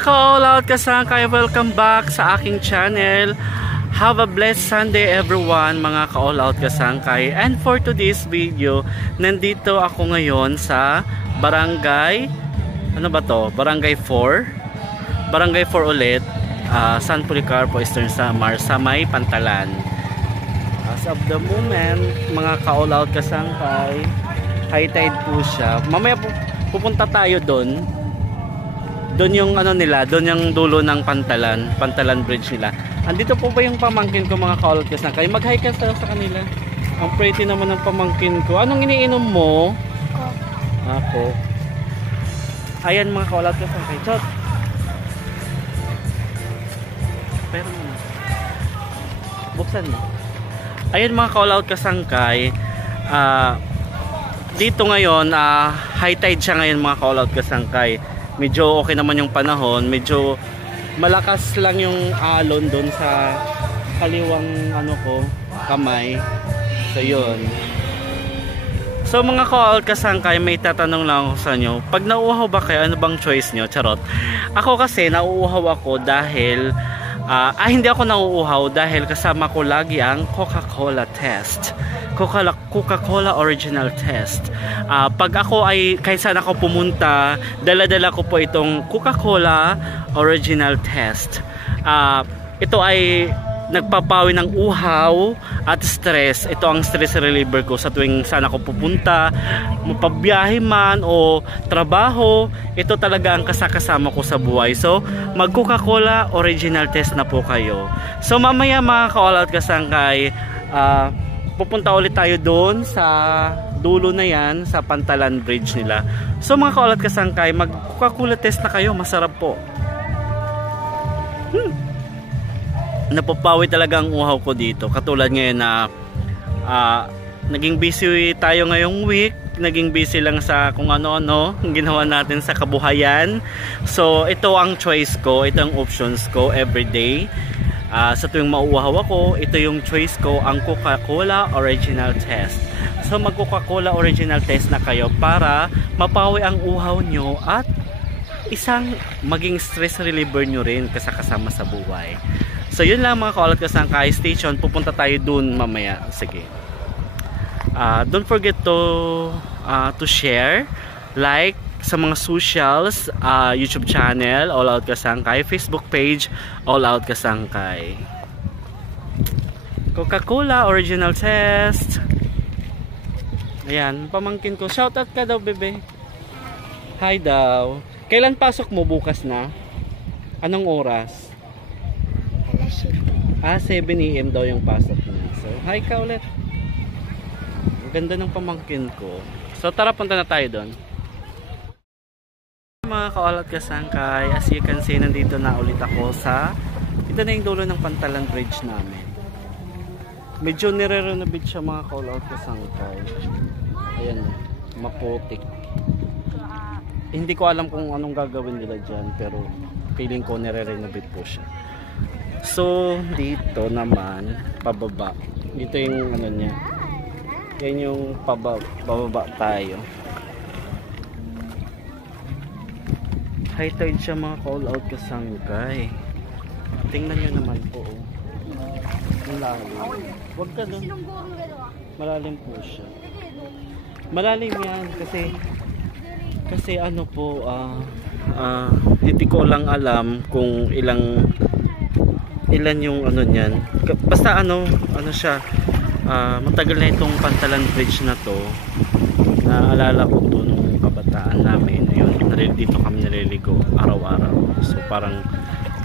Ka-all out kasangkay, welcome back sa aking channel. Have a blessed Sunday everyone, mga ka-all out kasangkay. And for today's video, nandito ako ngayon sa Barangay, ano ba to? Barangay 4. Barangay 4 ulit, San Policarpo, Eastern Samar, sa may Pantalan. As of the moment, mga ka-all out kasangkay, high tide po siya. Mamaya pupunta tayo doon. Doon yung ano nila, doon yung dulo ng Pantalan Bridge nila. Andito po ba yung pamangkin ko, mga ka-all out kasangkay? Mag-hi ka sa kanila. Ang pretty naman ng pamangkin ko. Anong iniinom mo? Ako. Ayan, mga ka-all out kasangkay. Chot. Pero mo. Buksan mo. Ayan, mga ka-all out kasangkay. Dito ngayon, high tide siya ngayon, mga ka-all out kasangkay. Medyo okay naman yung panahon. Medyo malakas lang yung alon doon sa kaliwang kamay. So yun. So mga ka-all kasangkay, may tatanong lang ako sa inyo. Pag nauuhaw ba kayo, ano bang choice nyo? Charot. Ako kasi nauuhaw ako dahil hindi ako nauuhaw dahil kasama ko lagi ang Coca-Cola test. Coca-Cola original test. Pag ako ay kahit saan ako pumunta, dala-dala ko po itong Coca-Cola original test. Ito ay nagpapawi ng uhaw at stress. Ito ang stress reliever ko sa tuwing saan ako pupunta, mapabiyahe man o trabaho. Ito talaga ang kasama ko sa buhay. So mag Coca-Cola original test na po kayo. So mamaya, mga ka-all out kasangkay, pupunta ulit tayo doon sa dulo na yan, sa Pantalan Bridge nila. So mga ka-all out kasangkay, mag Coca-Cola test na kayo. Masarap po. Napapawi talaga ang uhaw ko dito. Katulad ngayon na naging busy tayo ngayong week. Naging busy lang sa kung ano-ano ginawa natin sa kabuhayan. So ito ang choice ko, ito ang options ko everyday. Sa tuwing mauuhaw ako, ito yung choice ko, ang Coca-Cola original test. So mag Coca-Cola original test na kayo para mapawi ang uhaw nyo at isang maging stress reliever nyo rin kasama sa buhay. So yun lang, mga ka-all out kasangkay. Stay tuned, pupunta tayo dun mamaya. Sige. Don't forget to share, like sa mga socials, YouTube channel All Out Kasangkay, Facebook page All Out Kasangkay. Coca-Cola original test. Ayan, pamangkin ko. Shoutout ka daw, bebe. Hi daw. Kailan pasok mo? Bukas na? Anong oras? 7 AM daw yung pasok niya. So, hi ka ulit. Ang ganda ng pamangkin ko. So, tara, punta na tayo doon. Mga ka-all out kasangkay, as you can see, nandito na ulit ako sa ito na yung dulo ng Pantalan Bridge namin. Medyo nire-renovate siya, mga ka-all out kasangkay. Ayan, maputik. Hindi ko alam kung anong gagawin nila dyan, pero feeling ko nire-renovate po siya. So dito naman pababa, dito yung niya, yan yung pababa tayo. High tide siya, mga ka-all out kasangkay. Tingnan nyo naman po, ang lalim. Huwag ka doon, malalim po siya. Malalim yan kasi ano po, hindi ko lang alam kung ilan yung niyan. Basta siya, matagal na itong Pantalan Bridge na to. Naalala ko to nung kabataan namin. Ayun, dito kami naliligo araw-araw. So parang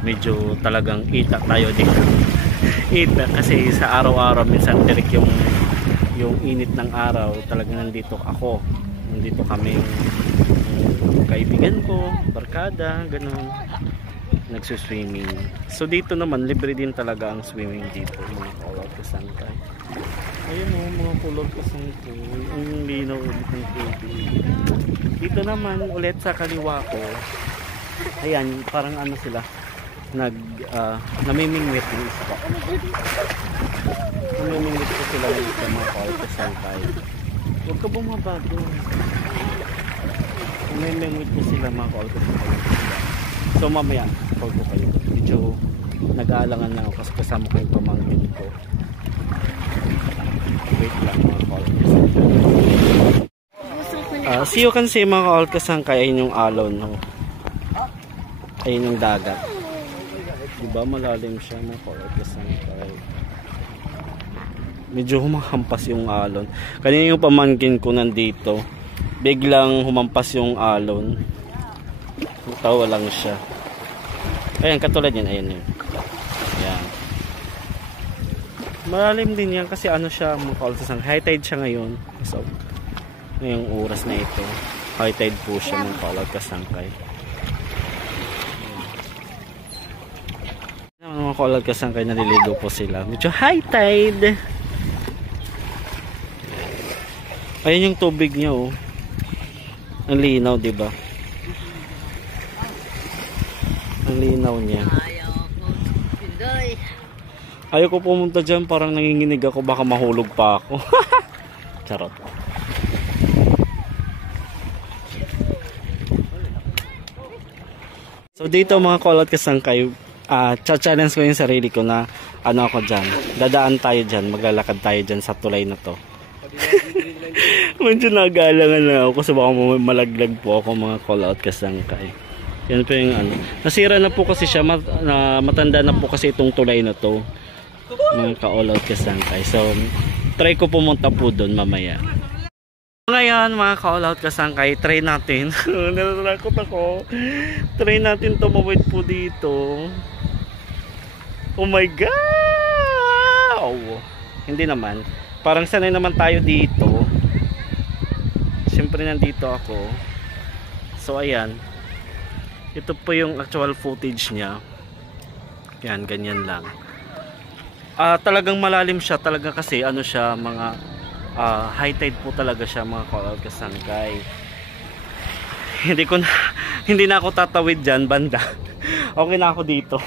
medyo talagang ita tayo dito. Ita kasi sa araw-araw minsan tirik yung init ng araw. Talagang nandito kami, kaibigan ko, barkada, ganun, nagsuswimming. So dito naman libre din talaga ang swimming dito, mga ka-all out kasangkay. Ayun mga kulog kasangkay, ang linaw ulit ng tubig. Dito naman ulit sa kaliwa ko, ayan, parang sila namimingwit ng isda. Namimingwit ko sila ng isda, mga ka-all out kasangkay. Huwag ka bumaba doon. Namimingwit ko sila, mga ka-all out kasangkay. So mamaya call ko kayo. Medyo nag-aalangan lang ako kasi kasama ko yung pamangkin ko. Wait lang mga ka-all-kasangkay. So you can see mga ka-all-kasangkay, ayun yung alon, no? Ayun yung dagat. Diba malalim siya mga ka-all-kasangkay. Medyo humahampas yung alon. Kanina yung pamangkin ko nandito, biglang humampas yung alon. Tawa lang siya. Ayan, katulad yan, ayan yun. Ayan. Malalim din yan kasi ano siya mga ka-all-kasangkay. High tide siya ngayon. So, ngayong oras na ito, high tide po siya mga ka-all-kasangkay. Mga ka-all-kasangkay, naliligo po sila. Medyo high tide. Ayun yung tubig niya, oh. Ang linaw, diba? Ang linaw niya. Ayaw ko pumunta dyan, parang nanginginig ako, baka mahulog pa ako. Charot. So dito mga ka-all-kasangkay, challenge ko yung sarili ko na ano ako dyan, dadaan tayo dyan, maglalakad tayo dyan sa tulay na to. Medyo nagalangan na ako kasi baka malaglag po ako mga ka-all-kasangkay. Yan po yung ano. Nasira na po kasi siya, matanda na po kasi itong tulay na to mga ka-all-kasangkay. So try ko pumunta po doon mamaya. Ngayon mga ka-all-kasangkay, try natin. Natatakot ako. Try natin tumawid po dito. Oh my god! Oh, hindi naman. Parang sanay naman tayo dito. Siyempre nandito ako. So ayan. Ito po yung actual footage niya. Yan, ganyan lang. Talagang malalim siya. Talaga kasi ano siya, mga high tide po talaga siya mga ka-all-kasangkay. Hindi na ako tatawid dyan banda. Okay na ako dito.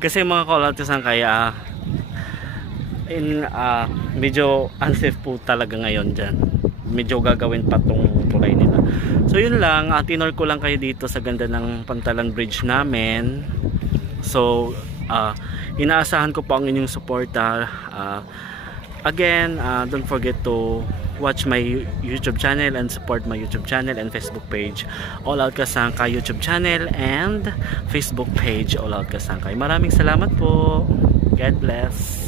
Kasi mga ka-all-kasangkay, medyo unsafe po talaga ngayon dyan. Medyo gagawin pa tong tulay nila. So yun lang, tinor ko lang kayo dito sa ganda ng Pantalan Bridge namin. So inaasahan ko po ang inyong suporta. Again, don't forget to watch my YouTube channel and support my YouTube channel and Facebook page, All Out Kasangkay YouTube channel and Facebook page, All Out Kasangkay. Maraming salamat po. God bless.